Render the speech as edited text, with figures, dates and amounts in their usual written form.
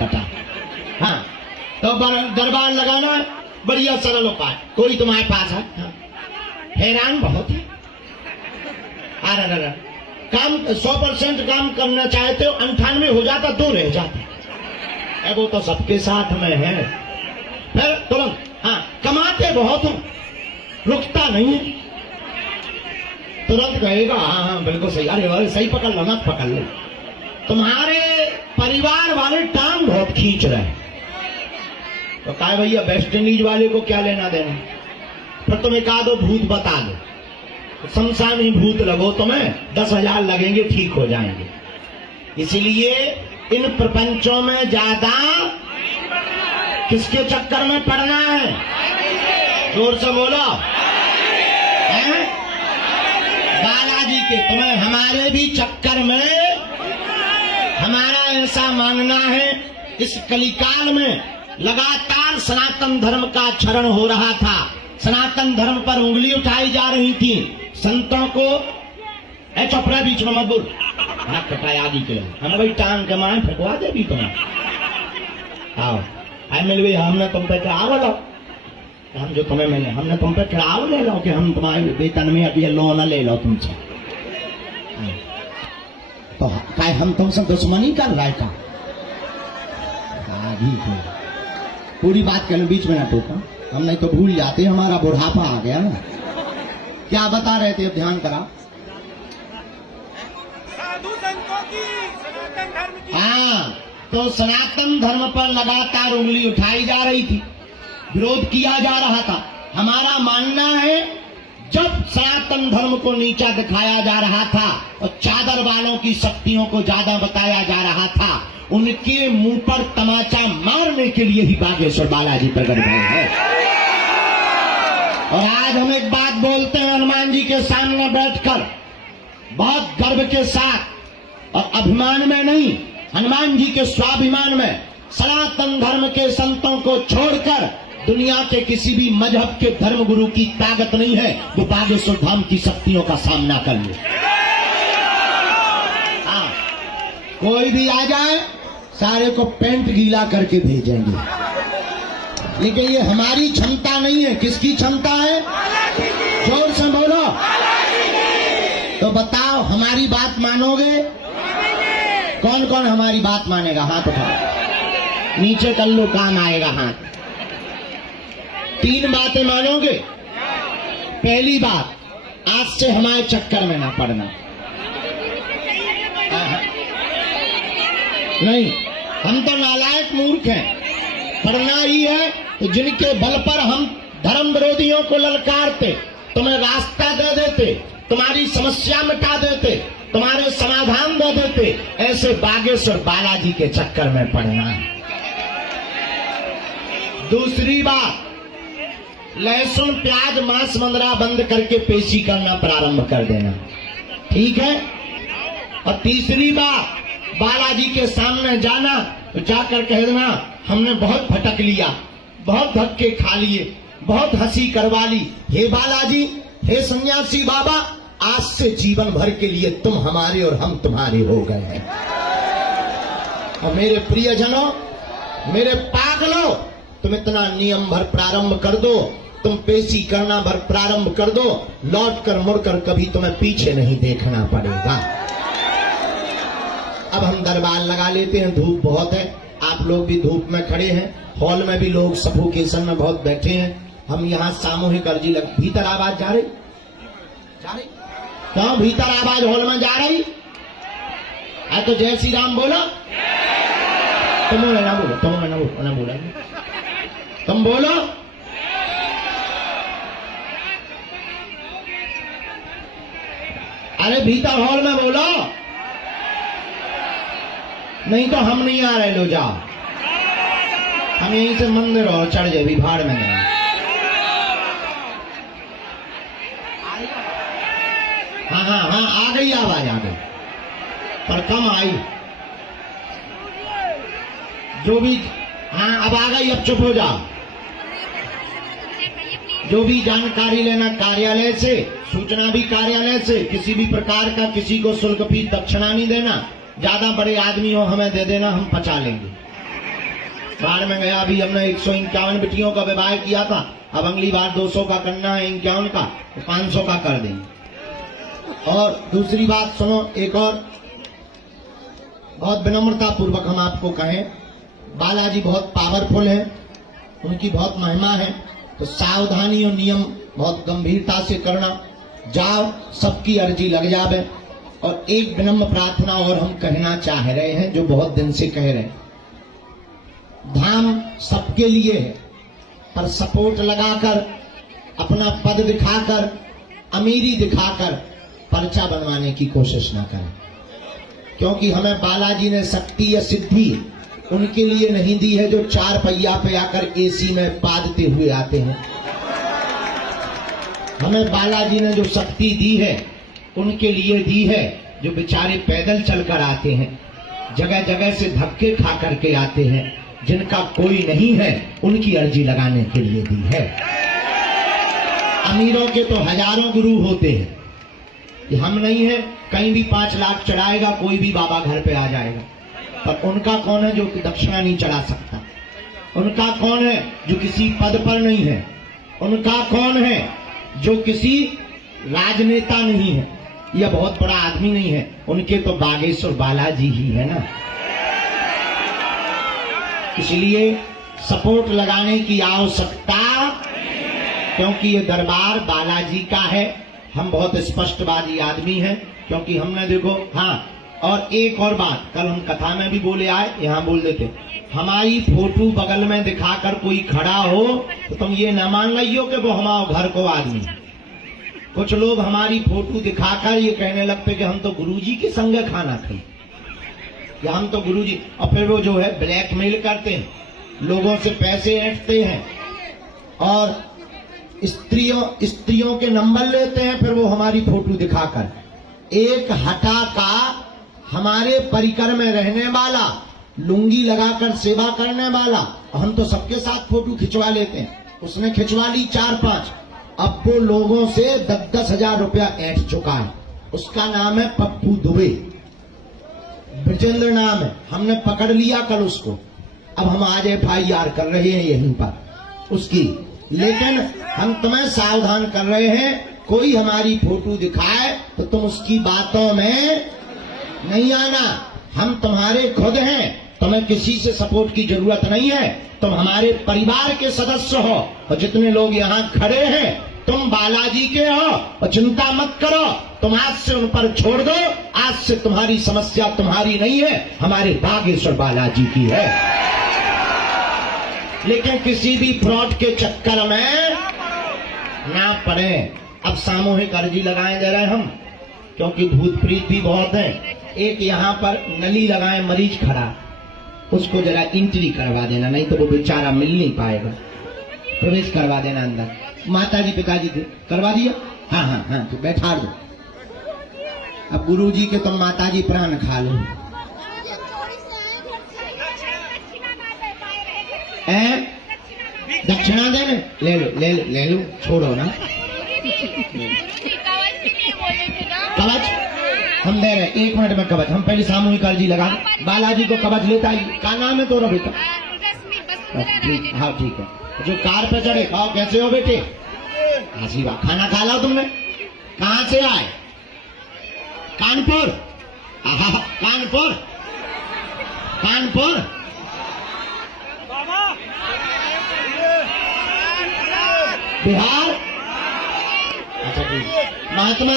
कटा। हाँ, तो दरबार लगाना बढ़िया सरल उपाय। कोई तुम्हारे पास है? हाँ। हैरान बहुत है। अरे काम 100% काम करना चाहते हो, 98 हो जाता, 2 रह जाता। वो तो सबके साथ में है। फिर तुरंत हाँ, कमाते बहुत हो, रुकता नहीं है, तुरंत कहेगा हाँ हाँ बिल्कुल सही। अरे सही पकड़ लो, मत पकड़ लो। तुम्हारे परिवार वाले टांग बहुत खींच रहे हैं, तो कहा भैया वेस्ट इंडीज वाले को क्या लेना देना। फिर तुम एक आधो भूत बता दो, शमशानी भूत लगो, तुम्हें 10,000 लगेंगे, ठीक हो जाएंगे। इसलिए इन प्रपंचों में ज्यादा किसके चक्कर में पड़ना है? जोर से बोलो। बालाजी के। तुम्हें हमारे भी चक्कर में, हमारा ऐसा मानना है, इस कलिकाल में लगातार सनातन धर्म का क्षरण हो रहा था, सनातन धर्म पर उंगली उठाई जा रही थी। संतों को चपड़ा बीच में मत बोल, हाथ कटाया आदि के हम भाई टांग के माए फेंकवा दे भी तुम्हें। आओ आई मिल गई, हमने तुम पे चढ़ाव लो, हम जो तुम्हें मैंने हमने तुम पे चढ़ाव ले लो कि हम तुम्हारे वेतन में अब ये लोन ले लो तुमसे। तो क्या हम तुमसे दुश्मनी कर रहा है क्या? पूरी बात कर लो, बीच में ना टोका, हम नहीं तो भूल जाते, हमारा बुढ़ापा आ गया ना। क्या बता रहे थे, अब ध्यान करा। साधु संतों की, सनातन धर्म की। हाँ, तो सनातन धर्म पर लगातार उंगली उठाई जा रही थी, विरोध किया जा रहा था। हमारा मानना है, जब सनातन धर्म को नीचा दिखाया जा रहा था और चादर वालों की शक्तियों को ज्यादा बताया जा रहा था, उनके मुंह पर तमाचा मारने के लिए ही बागेश्वर बालाजी प्रकट भए हैं। और आज हम एक बात बोलते हैं हनुमान जी के सामने बैठकर, बहुत गर्व के साथ और अभिमान में नहीं, हनुमान जी के स्वाभिमान में, सनातन धर्म के संतों को छोड़कर दुनिया के किसी भी मजहब के धर्म गुरु की ताकत नहीं है वो बागेश्वर धाम की शक्तियों का सामना कर ले। हाँ, कोई भी आ जाए, सारे को पेंट गीला करके भेजेंगे, लेकिन ये हमारी क्षमता नहीं है। किसकी क्षमता है? जोर से बोलो। तो बताओ, हमारी बात मानोगे? कौन कौन हमारी बात मानेगा? हाथ उठाओ, नीचे कर लो, काम आएगा हाथ। 3 बातें मानोगे। पहली बात, आज से हमारे चक्कर में ना पड़ना। नहीं, हम तो नालायक मूर्ख हैं। पढ़ना ही है तो जिनके बल पर हम धर्म विरोधियों को ललकारते, तुम्हें रास्ता दे देते, तुम्हारी समस्या मिटा देते, तुम्हारे समाधान दे देते, ऐसे बागेश्वर बालाजी के चक्कर में पड़ना है। दूसरी बात, लहसुन प्याज मांस मंदरा बंद करके पेशी करना प्रारंभ कर देना, ठीक है? और तीसरी बात, बालाजी के सामने जाना तो जाकर कह देना हमने बहुत भटक लिया, बहुत धक्के खा लिए, बहुत हंसी करवा ली, हे बालाजी, हे सन्यासी बाबा, आज से जीवन भर के लिए तुम हमारे और हम तुम्हारे हो गए हैं। और मेरे प्रियजनों, मेरे पागलों, तुम इतना नियम भर प्रारंभ कर दो, तुम पेशी करना भर प्रारंभ कर दो, लौट कर मुड़कर कभी तुम्हें पीछे नहीं देखना पड़ेगा। अब हम दरबार लगा लेते हैं, धूप बहुत है, आप लोग भी धूप में खड़े हैं, हॉल में भी लोग सफोकेशन में बहुत बैठे हैं। हम यहाँ सामूहिक अर्जी लग, भीतर आवाज जा रही? क्यों भीतर आवाज हॉल में जा रही? तो जय श्री राम बोलो। तुम ना बोलो, तुम ना बोलो, ना बोला तुम बोलो। अरे भीतर हॉल में बोलो, नहीं तो हम नहीं आ रहे, लो जाओ। हम यहीं से मंदिर और चढ़ जाए, भाड़ में गए। हाँ हाँ हाँ, आ गई आवाज, आ गई, पर कम आई। जो भी, हाँ अब आ गई, अब चुप हो जाओ। जो भी जानकारी लेना कार्यालय से, सूचना भी कार्यालय से, किसी भी प्रकार का किसी को शुल्क फीस दक्षिणा नहीं देना। ज्यादा बड़े आदमी हो हमें दे देना, हम पचा लेंगे। बाढ़ में गया, अभी हमने 151 बेटियों का विवाह किया था, अब अगली बार 200 का करना है, 51 का, तो 500 का कर देंगे। और दूसरी बात सुनो, एक और बहुत विनम्रता पूर्वक हम आपको कहें, बालाजी बहुत पावरफुल है, उनकी बहुत महिमा है, तो सावधानी और नियम बहुत गंभीरता से करना। जाओ, सबकी अर्जी लग जावे। और एक विनम्र प्रार्थना और हम कहना चाह रहे हैं, जो बहुत दिन से कह रहे हैं, धाम सबके लिए है, पर सपोर्ट लगाकर, अपना पद दिखाकर, अमीरी दिखाकर पर्चा बनवाने की कोशिश ना करें, क्योंकि हमें बालाजी ने शक्ति या सिद्धि उनके लिए नहीं दी है जो 4 पहिया पे आकर एसी में पादते हुए आते हैं। हमें बालाजी ने जो शक्ति दी है उनके लिए दी है जो बेचारे पैदल चलकर आते हैं, जगह जगह से धक्के खा करके आते हैं, जिनका कोई नहीं है उनकी अर्जी लगाने के लिए दी है। अमीरों के तो हजारों गुरु होते हैं, ये हम नहीं है, कहीं भी 5 लाख चढ़ाएगा कोई भी बाबा घर पे आ जाएगा, पर उनका कौन है जो दक्षिणा नहीं चढ़ा सकता? उनका कौन है जो किसी पद पर नहीं है? उनका कौन है जो किसी राजनेता नहीं है या बहुत बड़ा आदमी नहीं है? उनके तो बागेश्वर बालाजी ही है ना। इसलिए सपोर्ट लगाने की आवश्यकता, क्योंकि ये दरबार बालाजी का है। हम बहुत स्पष्टवादी आदमी हैं, क्योंकि हमने देखो, हाँ, और एक और बात, कल हम कथा में भी बोले आए, यहाँ बोल देते, हमारी फोटो बगल में दिखाकर कोई खड़ा हो तो तुम ये न मान लियो कि वो हमारे घर को आदमी। कुछ लोग हमारी फोटो दिखाकर ये कहने लगते कि हम तो गुरुजी के संग खाना खाई, या हम तो गुरुजी, और फिर वो जो है ब्लैकमेल करते हैं, लोगों से पैसे ऐंठते हैं और स्त्रियों के नंबर लेते हैं, फिर वो हमारी फोटो दिखाकर। एक हटा का हमारे परिकर में रहने वाला, लुंगी लगाकर सेवा करने वाला, हम तो सबके साथ फोटो खिंचवा लेते हैं, उसने खिंचवा ली 4-5, अब वो लोगों से 10-10 हजार रुपया ऐंठ चुका है। उसका नाम है पप्पू दुबे, ब्रजेंद्र नाम है, हमने पकड़ लिया कल उसको, अब हम आज FIR कर रहे हैं यहीं पर उसकी। लेकिन हम तुम्हें सावधान कर रहे हैं, कोई हमारी फोटो दिखाए तो तुम उसकी बातों में नहीं आना। हम तुम्हारे खुद हैं, तुम्हें किसी से सपोर्ट की जरूरत नहीं है, तुम हमारे परिवार के सदस्य हो, और जितने लोग यहाँ खड़े हैं तुम बालाजी के हो, और चिंता मत करो, तुम आज से उन पर छोड़ दो, आज से तुम्हारी समस्या तुम्हारी नहीं है, हमारे बागेश्वर बालाजी की है। लेकिन किसी भी फ्रॉड के चक्कर में ना पड़े। अब सामूहिक अर्जी लगाए दे रहे हम, क्योंकि भूत प्रीत भी बहुत है। एक यहाँ पर नली लगाए, मरीज खड़ा, उसको जरा एंट्री करवा देना, नहीं तो वो बेचारा मिल नहीं पाएगा, प्रवेश करवा देना अंदर। माताजी पिताजी थे, करवा दिया, हाँ हाँ हाँ, तो बैठा दो। अब गुरुजी के तुम माताजी प्राण खा लो, दक्षिणा देने ले लो, ले लो, ले लो, छोड़ो ना। कवच हम दे रहे, 1 मिनट में कवच, हम पहले सामूहिक अर्जी लगा, बालाजी को कवच लेता ही। क्या नाम है तोरा बेटा? ठीक, हाँ ठीक है। जो कार पे चढ़े, खाओ, कैसे हो बेटे? आशीर्वाद। खाना खा लो तुमने? कहाँ से आए? कानपुर। कानपुर, कानपुर, बिहार। अच्छा ठीक, महात्मा